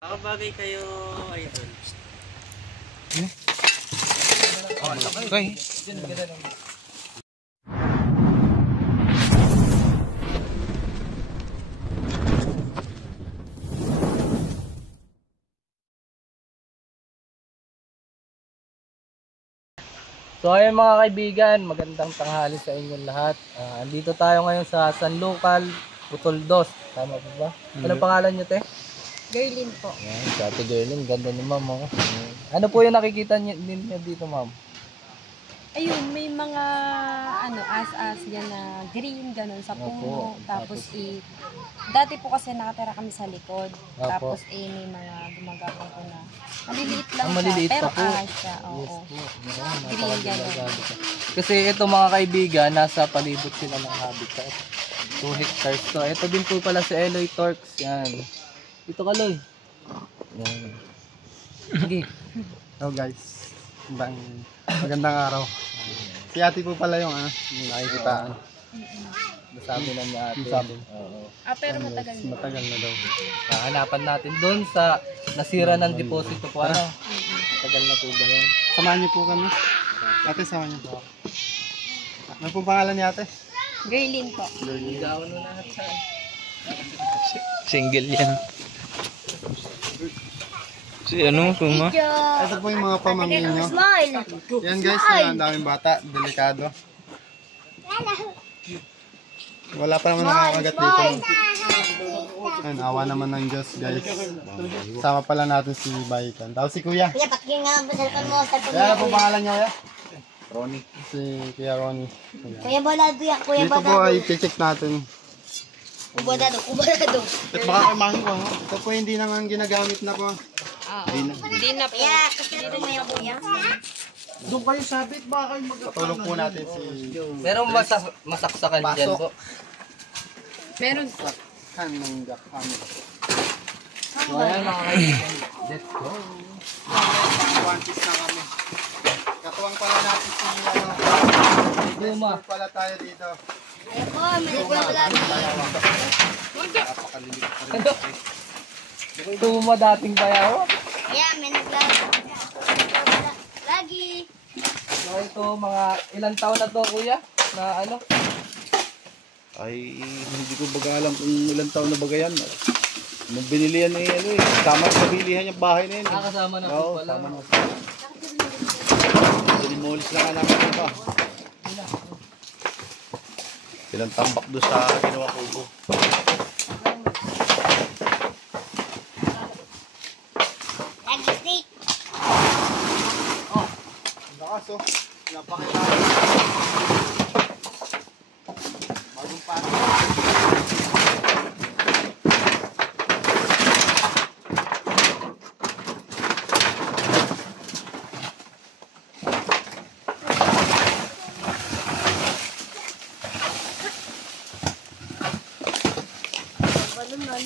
Ako bagay kayo, idol. Okay. So ayun mga kaibigan, magandang tanghali sa inyong lahat. Andito tayo ngayon sa San Local, Putol Dos. Tama po ba? Anong pangalan nyo, te? Girlin po. Yan, si Ate Gerlin, ganda ni ma'am. Oh. Ano po yung nakikita ninyo dito, ma'am? Ayun, may mga as-as yan na green, ganun sa puno. Opo, Tapos dati po kasi nakatira kami sa likod. Opo. Tapos may mga gumagapang ko na. Maliliit lang maliliit siya, pa pero po. ahas siya. Oo. Yes po. Green ganun. Kasi ito mga kaibigan, nasa palibot sila ng habitat. 2 hectares to. Ito din po pala si Eloy Torques. Yan. Ito ka, Loy. Yan. Sige. Hello guys. Magandang araw. Si ate po pala yung nakikita. Nasabi lang niya ate. Nasabi. Oo. Pero matagal na. Matagal na daw. Hanapan natin doon sa nasira ng deposito po. Ano? Matagal na po ba yan? Samahan niyo po kami. Ate, samahan niyo po. Ano pong pangalan ni ate? Girlin po. Ligawan mo lahat sa... Single yan. Si ano, suma? Ito po yung mga pamangkin nyo. Yan guys, ang daming bata. Delikado. Wala pa naman nakakagat dito. Ayun, awa naman ng Diyos guys. Sama pala natin si Baikan. Tapos si Kuya. Kuya, patingin nga ang basalkan mo. Kaya ano pong pangalan niya Kuya? Ronnie. Si Kuya Ronnie. Kuya Balado yan, Kuya Dito po ay check natin. Ubadado, ubadado. At baka kaimahin ko. Ito po hindi na nga ginagamit na po. Hindi na po. Kuya, kasi ito mo yung kuya. Doon kayo sabit, baka kayo patulog po natin si... Merong masaksakan dyan po. Meron. Kanong kami. So ayan mga kaibigan. Let's go. One piece na kami. Katuwang pala natin si... Luma. pala tayo dito. Kuya po, may nagbabalado. Napakalilig pa rin. Tuma dating bayaw. Kuya, may nagbabalado. Lagi. So ito mga ilang taon na to kuya? Na ano? Ay, hindi ko baga alam kung ilang taon na baga yan. Nung binili yan kasama sa bilihan yung bahay na yun. Kasama na po Oo, pala. kasama na po. Dinimolis lang nga namin ito. Ilang tambak doon sa ginawa kubo. Lagi steak. Lakas oh. Napakilala. Bagong pato. Balon.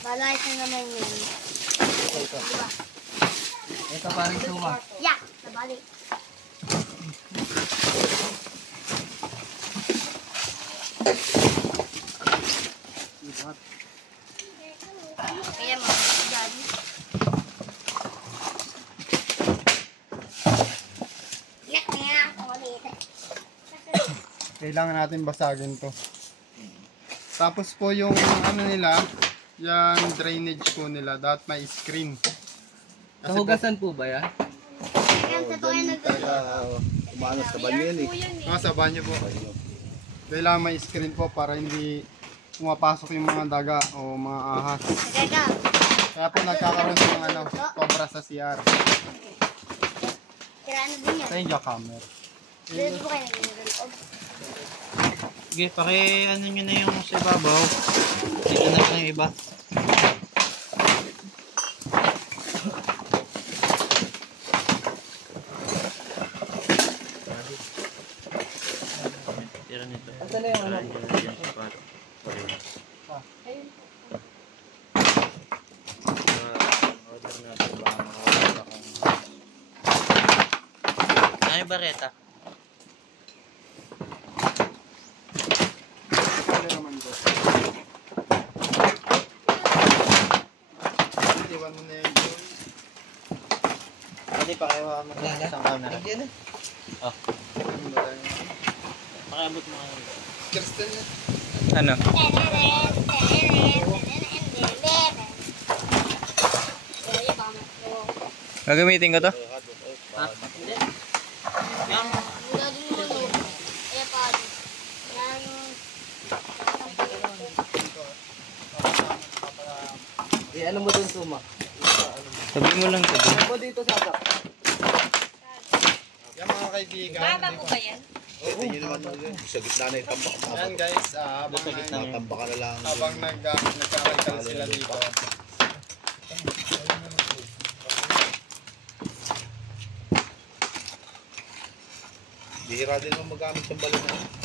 Balay sa naman yun. Ito parang tuma. Ya, nabali. Kaya mo, daddy. Kailangan natin basagin to. Tapos po yung ano nila, yung drainage po nila, dapat may screen. Kahugasan po ba yan? Kaya sa to ay Umano sa banyo yan eh. Sa banyo po. Kailangan may screen po para hindi pumapasok yung mga daga o mga ahas. Gaga. Kaya po nagkakaroon ng cobra sa CR. Tiraan na din yan. Sa yung jackhammer. Dito po kayo nag-reload. Sige, ano nyo na yung sa ibabaw. Dito na lang yung iba. Tira nito. Asan na yung ano? Order natin baka makawala kung bareta. Ano naman ko? Iwan mo na yan, Joy. Hindi pa kayo mo isang camera. Pakiabot mo kayo. Kirsten na. Ano? Gagamitin ko to? Ha? Hindi. Yung Ano mo dun, Suma? Sabi mo lang sabi. Ano mo dito, Sasa? Yan mga kaibigan. Baba ko ba yan? Ito nyo naman yun. Sa gitna na yung tambak. Yan guys, Tambak ka na lang. habang nagkakalkal sila dito. Bihira din naman magamit yung balon na.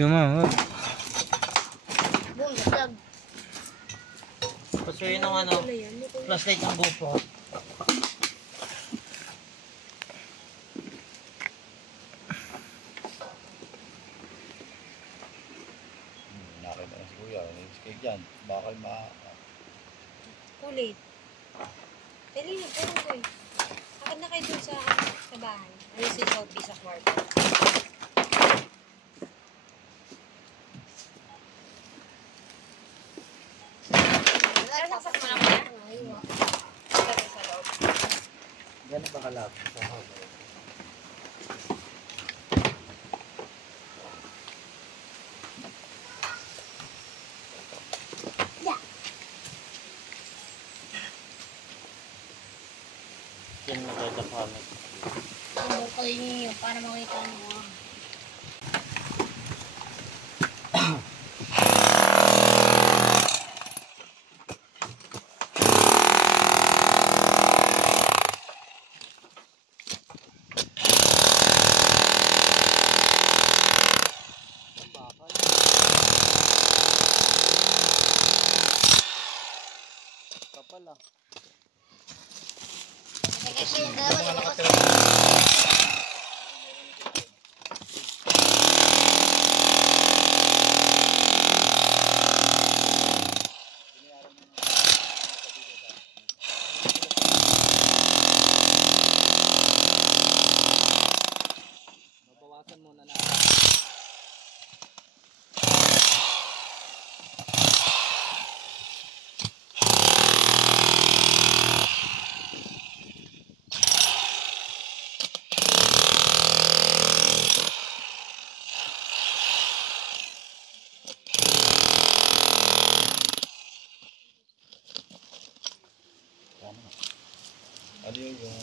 Suma, wag. Boom, vlog. gusto yun ng ano, flashlight ng GoPro. Nakita na si Kuya. Nag-skate dyan. Bakal Kulit. Dali na, puro ko eh. Akad na kayo dun sa bahay. Ano si Sophie sa kwarto? Sasaksak mo lang yan. Sasaksak sa loob. Gano'n ba kalapit? Yan nakita ko kami. Ang bukal niyo para makita mo. Kapal ah. Kasi yung dalawa talaga. Babawasan muna na. Ano yun yung...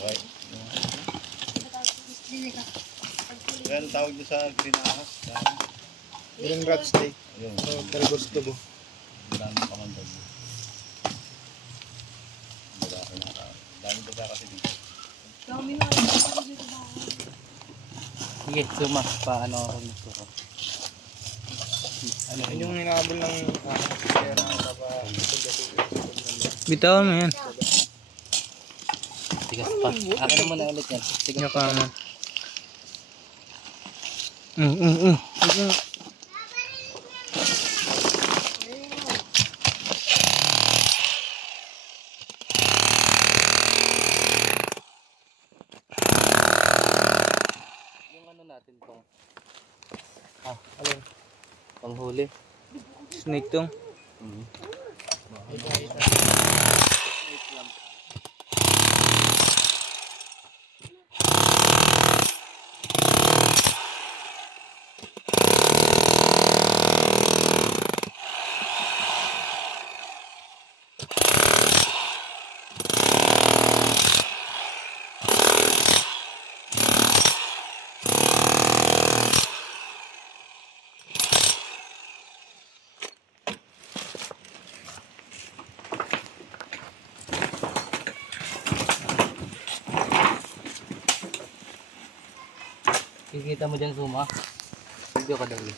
Aray. Kaya ano tawag doon sa green ahas? Green rat steak. Ayun. Pero gusto mo. Dami pa man doon. Dami ba kasi dito? Sige, Suma. Paano ako gusto ko? Ano Yun yung hinabol ng kaya na Bitawan mo yan. Tigas pa. Akin naman na ulit yan. Tigas Nyaka pa. mo. Yung ano natin tong... alin? Panghuli. Snake tong. Kikita mo dyan, Suma. Video ka dali.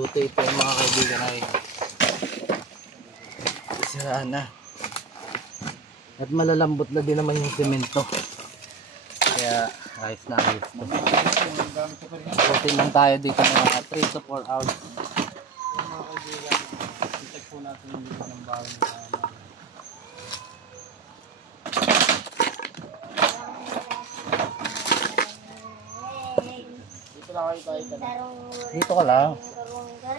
Buti ito yung mga kaibigan ay isiraan na. At malalambot na din naman yung semento. Kaya ayos na ayos to. Buti lang tayo dito mga 3 to 4 hours. Mga kaibigan, i-check po natin yung dito ng bahay nila. Dito ka lang.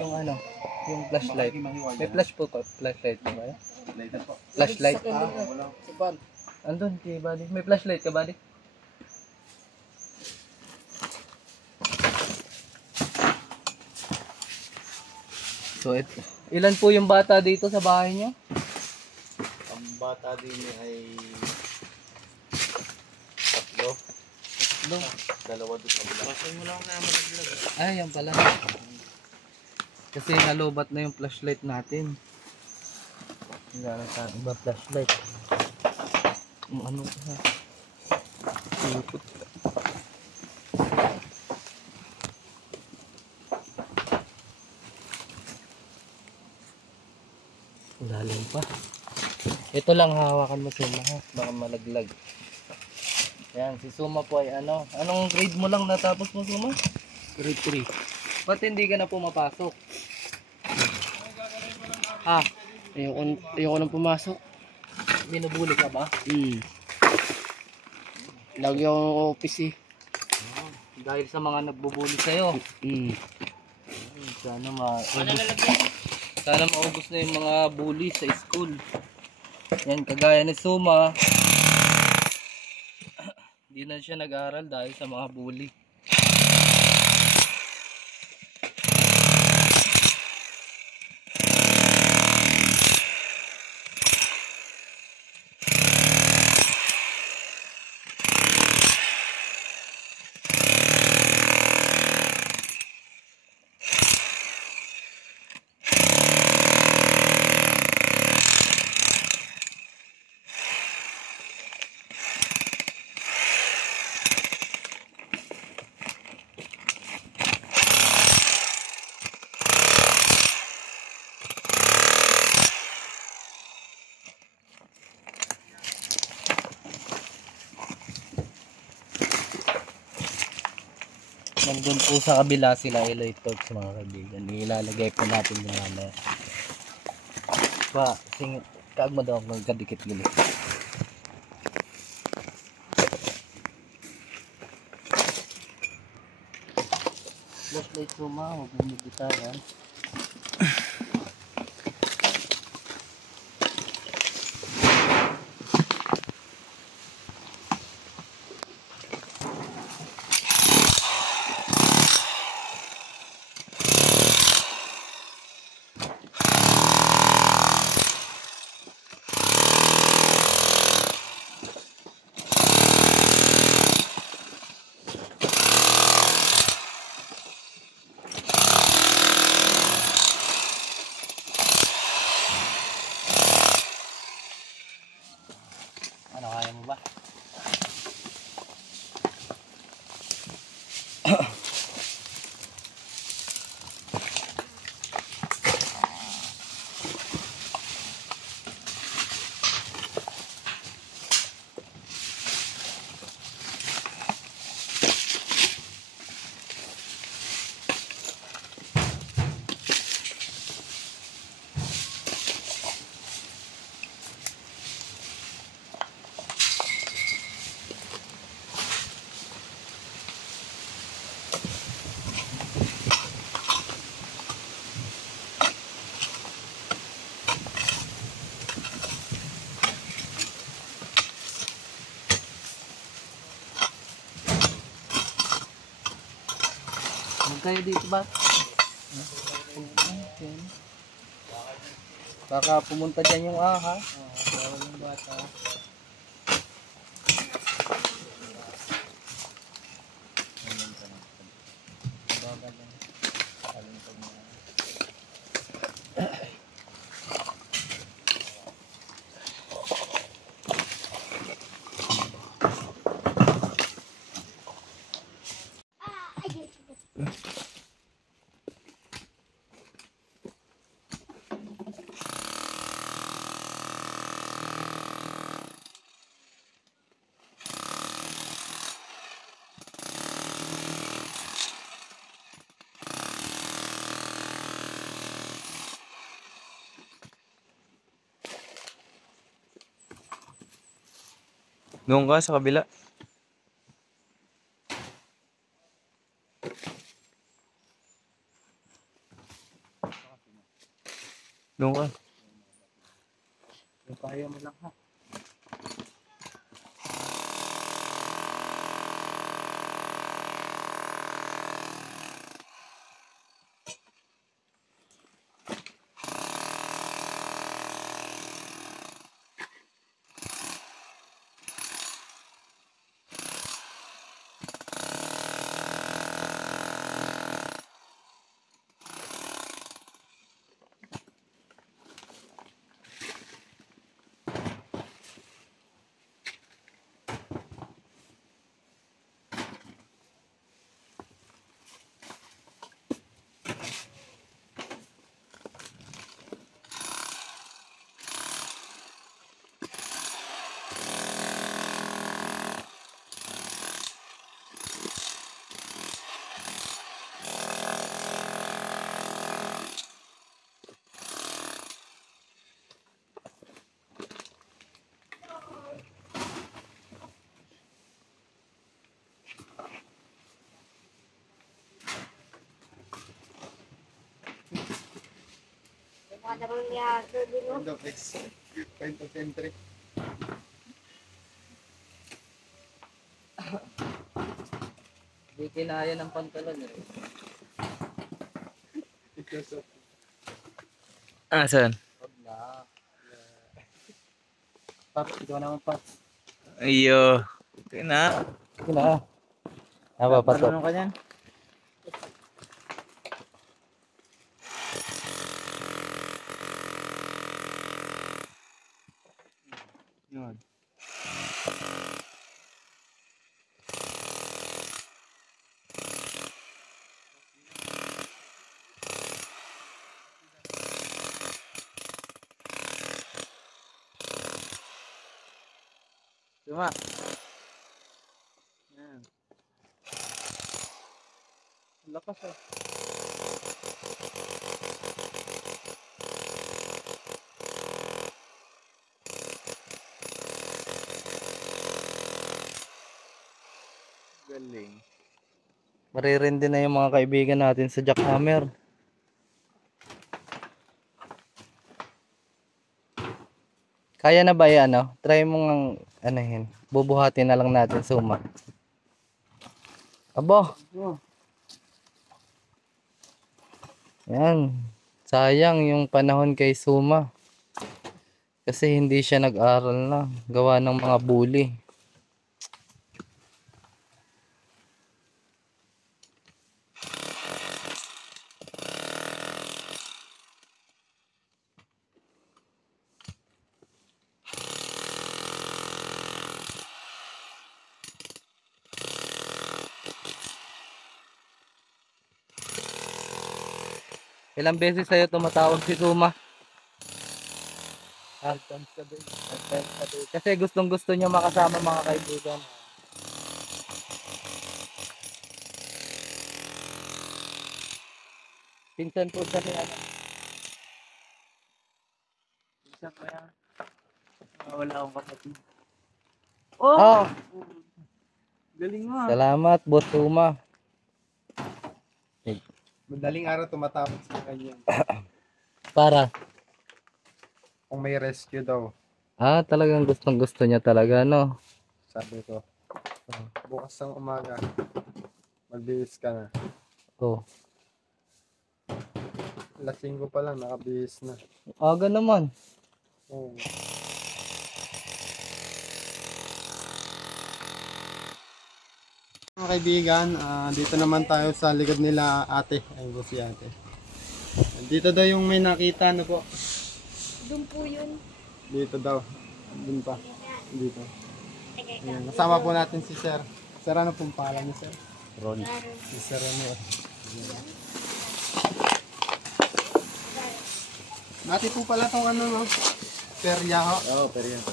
Yung ano, yung flashlight. May flash po ko. Flashlight po ba? Flashlight. Andun kay Buddy. May flashlight ka, Buddy? So, ilan po yung bata dito sa bahay niyo? Ang bata din ay 3. Dalawa doon sa kabila. Pasin mo lang na malaglag. Ay, yan pala. Kasi nalobat na yung flashlight natin. Hindi sa iba flashlight. Yung ano ha? Ikot. Lalim pa. Ito lang hawakan mo Suma ha. Baka malaglag. Yan, si Suma po ay ano. Anong grade mo lang natapos mo Suma? Grade 3. Ba't hindi ka na pumapasok? Ah, Ayoko nang pumasok. binubuli ka ba? Lagi akong office eh. Dahil sa mga nagbubuli sa'yo. Sana maubos na yung mga bully sa school. Yan, kagaya ni Suma. Hindi na siya nag-aaral dahil sa mga bully. Nandun po sa kabila sila Eloy Talks mga kaibigan. Ilalagay po natin yung mamaya. Pa, singit. Kaag mo daw akong kadikit-gilit. Flashlight Suma, huwag mo bitaran. Ano, kaya mo ba? Huwag kayo dito ba? Okay. Baka pumunta dyan yung aha. Bawal yung bata. Doon ka sa kabila. Doon ka. Yung kaya mo lang ha. Mukha naman niya. Point of point of entry. Hindi kinaya ng pantalon eh. Ah, saan? Huwag na. Paps, ikaw naman Paps. Ayo. Okay na. Sige na. Papatok. Marunong ka dyan? Yun. Tuma. Yan. Lakas ah. Galing. Maririndi na yung mga kaibigan natin sa jackhammer. Kaya na ba yan, ano? Try mo ngang, anahin. Bubuhatin na lang natin suma. Abo. Yan. Sayang yung panahon kay Suma. Kasi hindi siya nag-aral na. Gawa ng mga bully. Ilang beses sa'yo tumatawag si Suma? Kasi gustong gusto niya makasama mga kaibigan. Pinsan po siya ni ano. Pinsan ko yan. Wala akong kapatid. Oh! Galing mo ah. Salamat, Boss Suma. Madaling araw tumatapos sa kanya. Para. Kung may rescue daw, Talagang gustong gusto niya talaga, no? sabi ko. Bukas ng umaga, magbihis ka na. Oh. Alas 5 pa lang, nakabihis na. Aga naman. Oo. Mga kaibigan, dito naman tayo sa likod nila ate. Ayun po si ate. Dito daw yung may nakita na po. Doon po yun. Dito daw. Doon pa. Dito. Ayan, kasama po natin si Sir. Sir, ano pong pangalan niya, Sir? Ron. Si Sir Ronnie. Nati po pala tong ano, no? Perya ho. Oo, pero yan.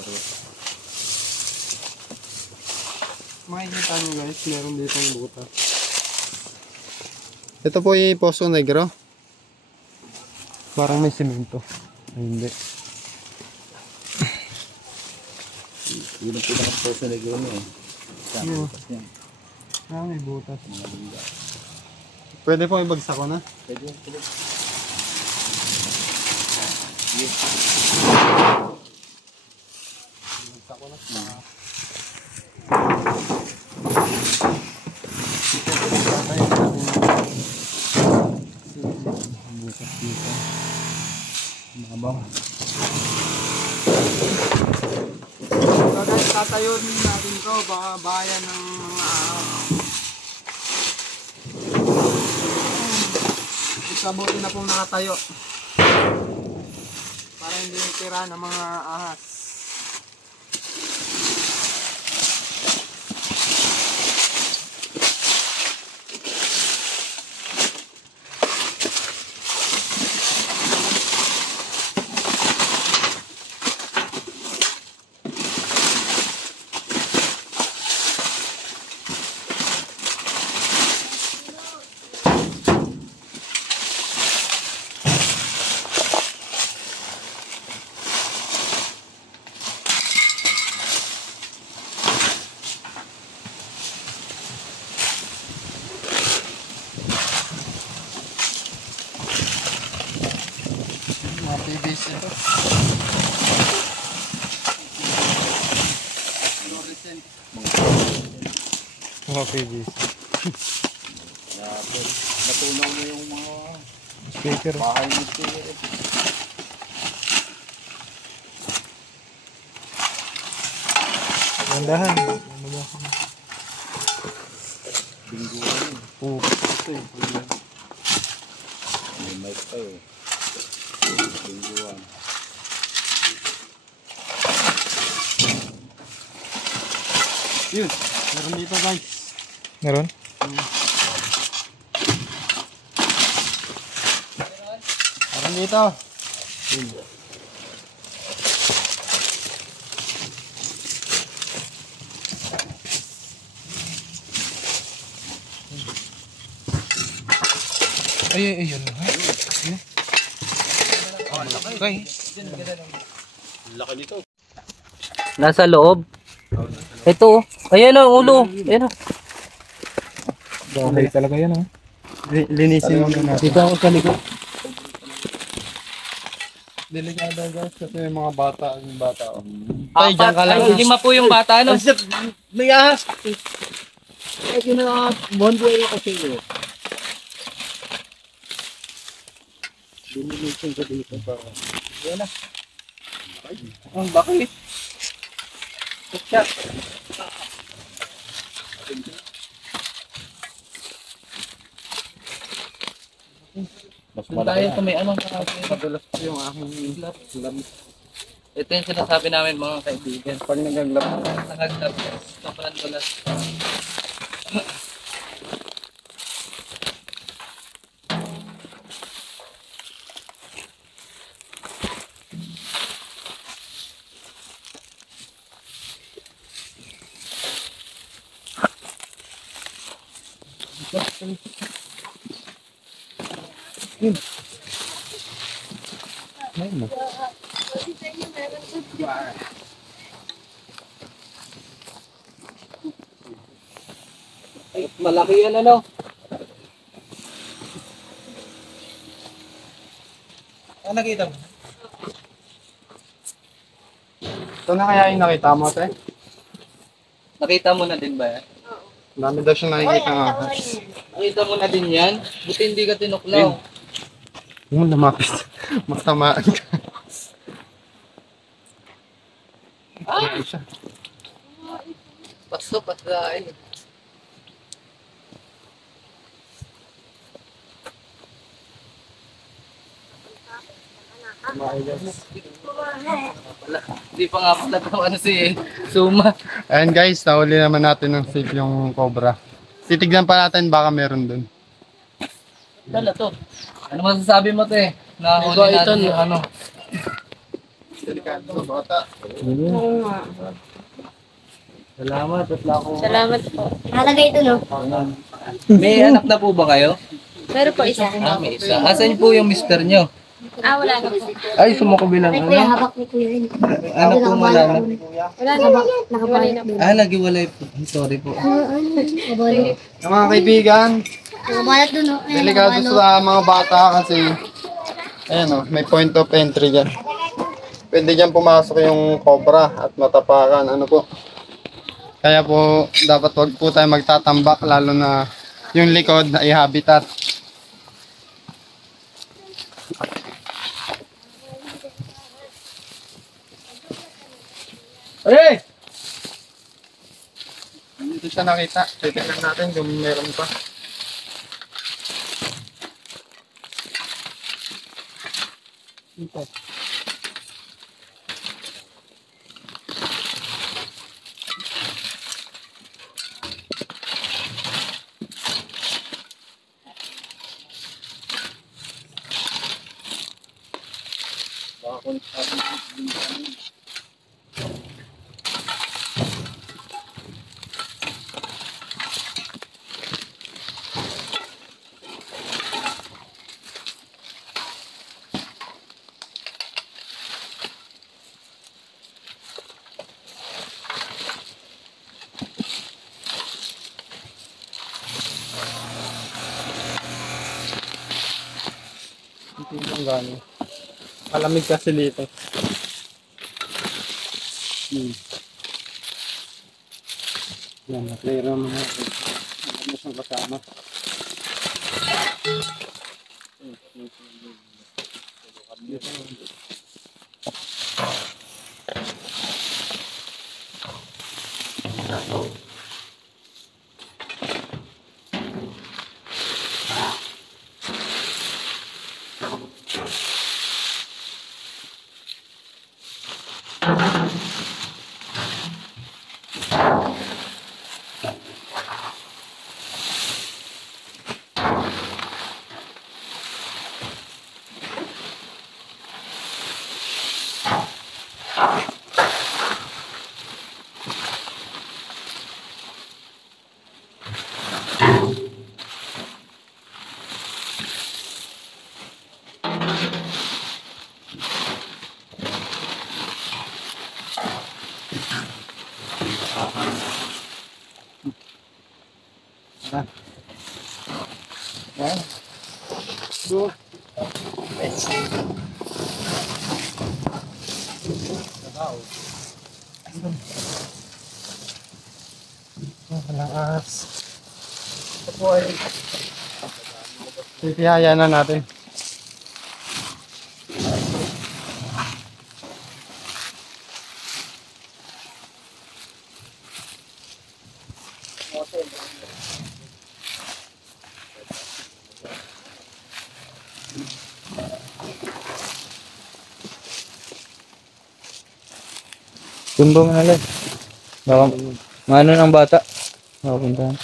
Makikita nyo guys, meron ditong butas. Ito po yung Poso Negro. Parang may simento. Ay, hindi. Yun ang pinaka-first na negro niya eh. May butas. Pwede po ibagsak ko na. So guys, tatayuin natin to. Baka bayan ng mga isabuti na pong nakatayo. Para hindi yung tira ng mga ahas. Mga PVC ito. Mga PVC. Natunaw mo yung mga Speaker. bahay ng speaker. Gandahan. Bingguan. Oo. May mic pa eh. Bingguan. Yun. Meron dito guys. Meron? Meron dito. Ayun. Okay. Laki nito. Nasa loob. Ito, ayan ang ulo. Ayan o. Okay talaga yan oh. Linisin mo na natin. Dito ako sa likod. Delikado guys kasi yung mga bata, oh. Ay, dyan ka lang. 5 po yung bata, ano? May ahas! Eh, kinaka-bonboy ako sa iyo. Binilisin ko dito pa. Yan na. Ang bakit? Siya. Mas Doon tayo sa may ano. Madulas po yung aking glove. Ito yung sinasabi namin mga kaibigan. Pag nagaglove, sobrang dulas. Ay, malaki yan ano. Ano nakita mo? Ito na kaya yung nakita mo, te? Nakita mo na din ba yan? Ang dami daw siyang nakikita nga. Nakita mo na din yan? Buti hindi ka tinuklaw. Yung lumapit. Matamaan ka. Paso, pasain. Hindi pa nga pala ito ano si Suma. Ayan guys, nahuli naman natin ng safe yung cobra. Titignan pa natin baka meron dun. Dala to. Ano masasabi mo te? Nahuli natin yung ano. Delikado, bata. Salamat at lako. Salamat po. Halaga ito, no? May anak na po ba kayo? Pero po isa. Ah, may isa. Asan po yung mister nyo? Wala na po. Ay, sumukabilang Ay, kuya, ano? habak ni kuya yun. Ano po wala na? Wala na po. Nakabalot na. Nagiwalay po. Sorry po. Nakabalot. Yung mga kaibigan, Nakabalot dun, oh. Ayun, delikado nakabalot. sa mga bata kasi, ayan o, may point of entry dyan. Pwede dyan pumasok yung cobra at matapakan, ano po. Kaya po, dapat wag po tayo magtatambak, lalo na yung likod ay habitat. Hey! Dito siya nakita, titignan natin kung meron pa. Hindi yung gano'n. Malamig kasi dito. Yan, na-clear naman natin. Ano siyang kasama. Malakas. Ito po ay titihaya na natin. Tumbong na lang. Baka, maano ng bata? Makapuntahan.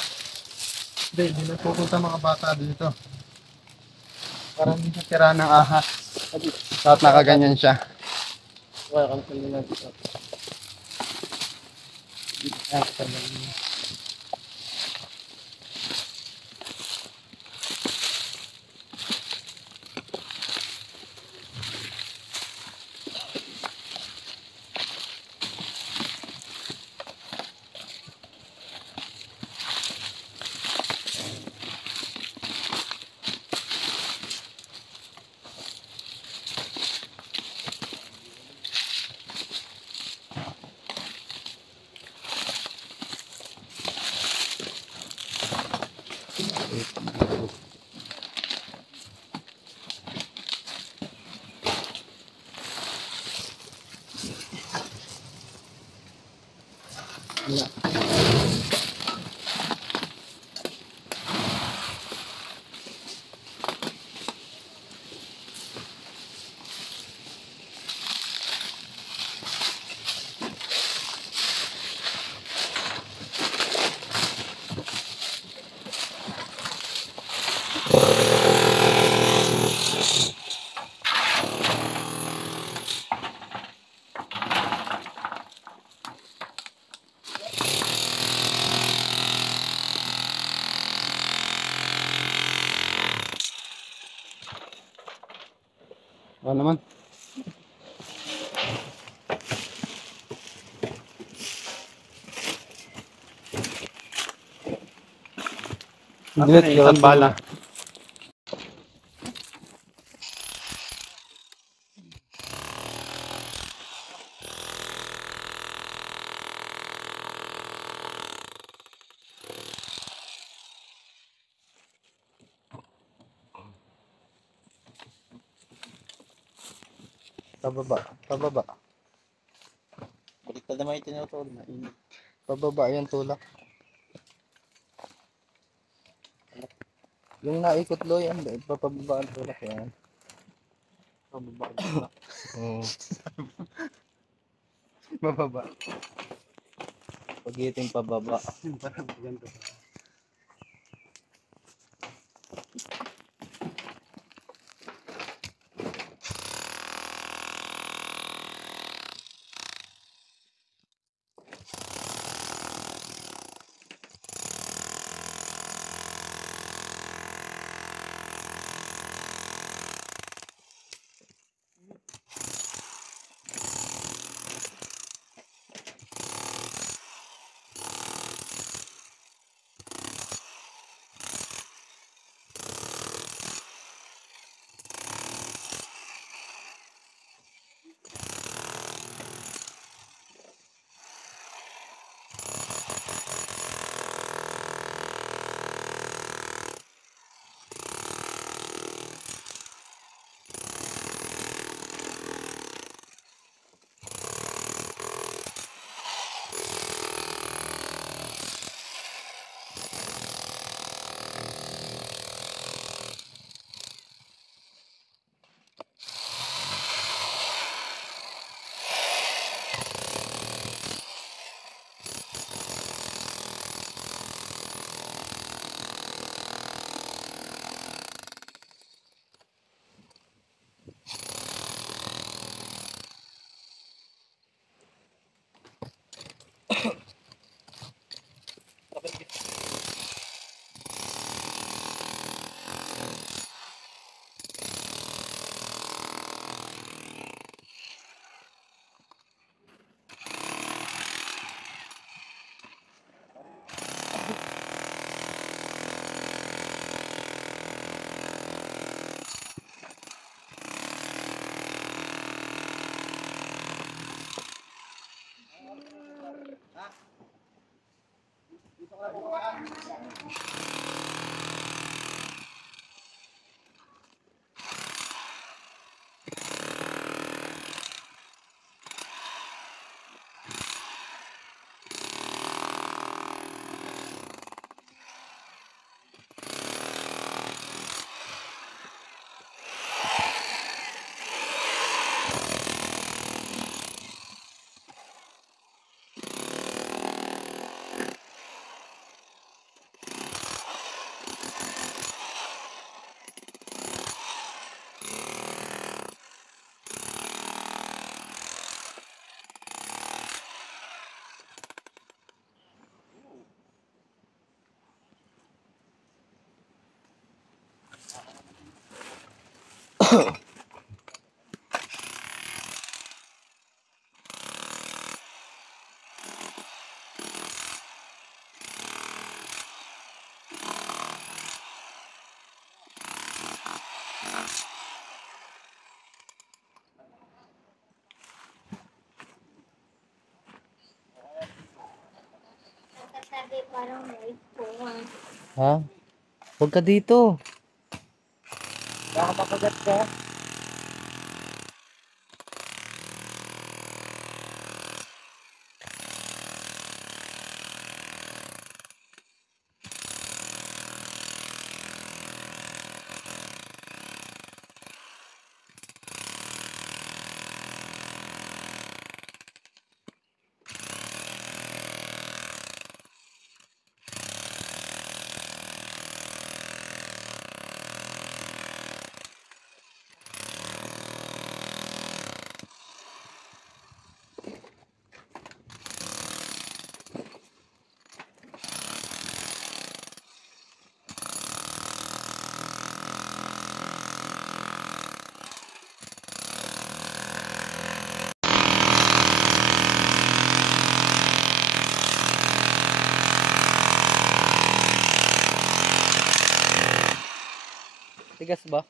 Hindi na pupunta mga bata dito. Parang hindi siya tira ng ahas. At nakaganyan siya. Wala kang tuloy na dito. Ano naman? Dilit, Isang bala. Pababa, pababa. Baliktad naman yung tinutulog na init. Pababa yung tulak. Yung naikot lo yan, papababa ang tulak yan. Pababa ang tulak. Oo. Pababa. Pagiting pababa. Parang ganito. Sabi parang may puwan. Ha? Huwag ka dito. Baka makagat ka. Tigas ba?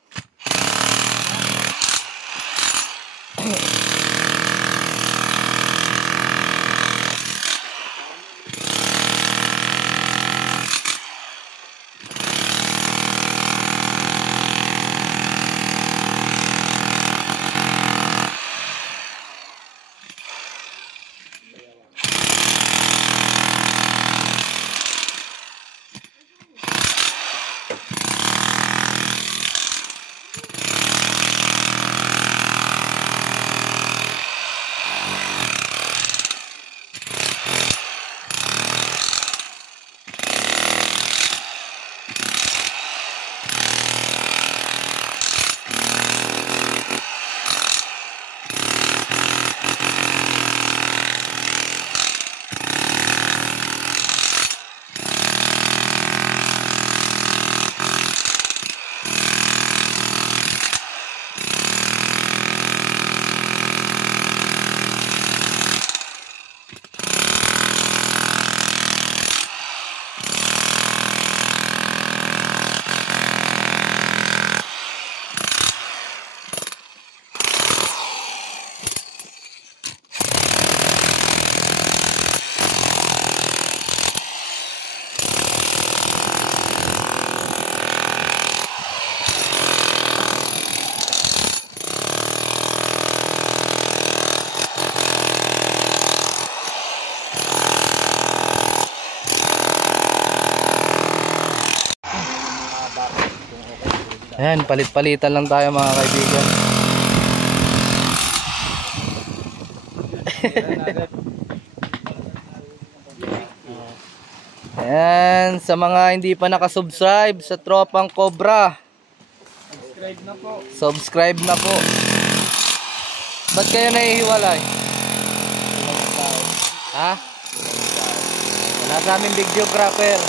Ayan, palit-palitan lang tayo mga kaibigan. Ayan, sa mga hindi pa nakasubscribe sa Tropang Cobra, Subscribe na po. subscribe na po. Ba't kayo nahihiwalay? Ha? Wala sa aming videographer.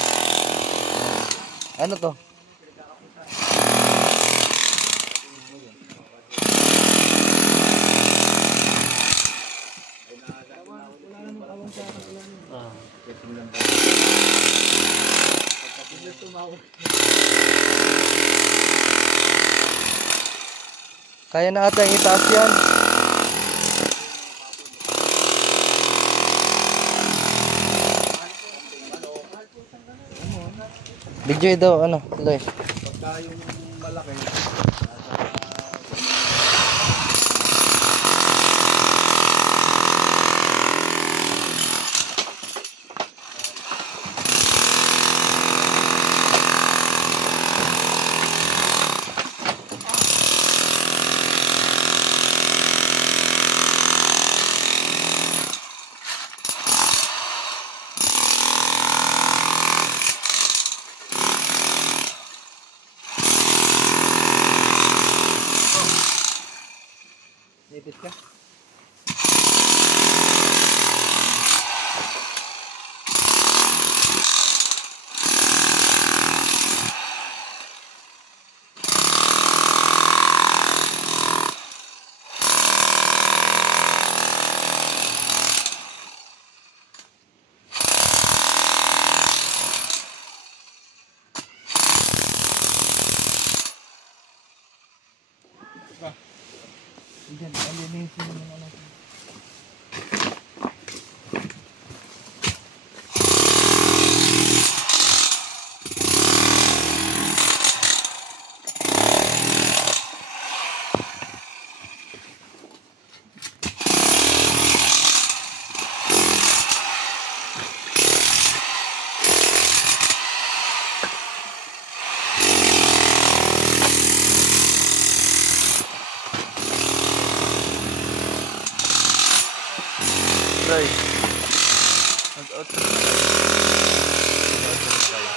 Ano to? Kaya na ata yung itaas yan. Video daw, ano, tuloy. Pagka yung malaki, Dipit ka. Guys, mag-outro na kayo. Mag-outro na kayo.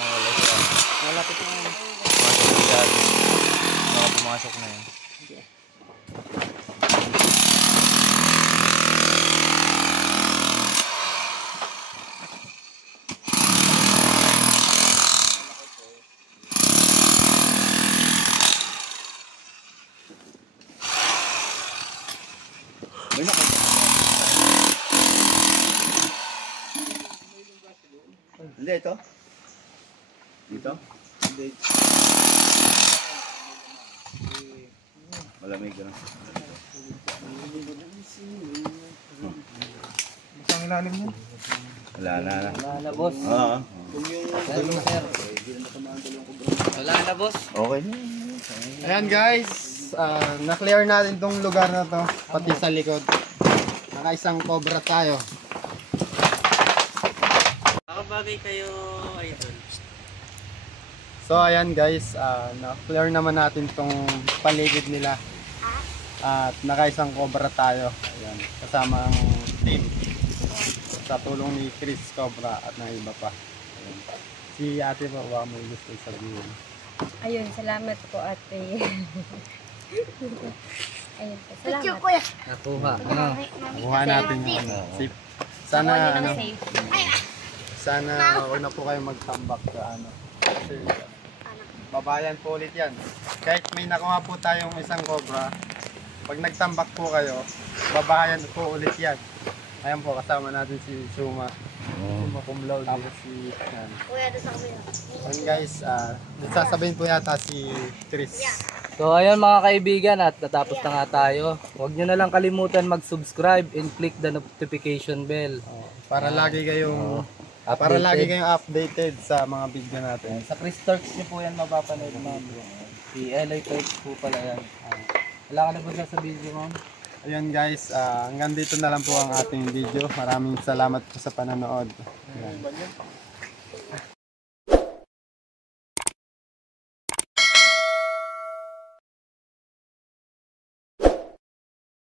Wala siya. Malapit na yan. Pumasok na siya. Baka pumasok na yun. may naka. Hindi, ito. Dito. Malamig na. Isang ilalim mo. Wala na. Wala na, boss. Oo. Ano, sir? Wala na, boss. Okay na. Ayan guys, na-clear natin tong lugar na to, pati sa likod. Naka-isang cobra tayo. Nakabagay kayo, idol. So ayan guys, na-clear naman natin tong paligid nila. At naka-isang cobra tayo. Ayan, kasama ang team. Sa tulong ni Chris Cobra at ng iba pa. Ayan. Si ate pa, mo gusto sabihin. Ayun, salamat po ate. Ayun po, salamat. Nakuha. Ano? Kuha natin yung safe. Sana ano, sana huwag na po kayo magtambak sa ano. Kasi babayan po ulit yan. Kahit may nakuha po tayong isang cobra, pag nagtambak po kayo, babayan po ulit yan. Ayan po, kasama natin si Suma. Suma cum laude. Tapos si yan. Ayan guys, sasabihin po yata si Chris. So ayun mga kaibigan, at natapos na nga tayo. Huwag nyo na lang kalimutan mag-subscribe and click the notification bell. Para lagi kayong updated sa mga video natin. Sa Chris Turks nyo po yan mapapanood mga bro. Si Eloy Turks po pala yan. Wala ka na ba sa video mo? Ayun guys, hanggang dito na lang po ang ating video. Maraming salamat po sa panonood. Ayan.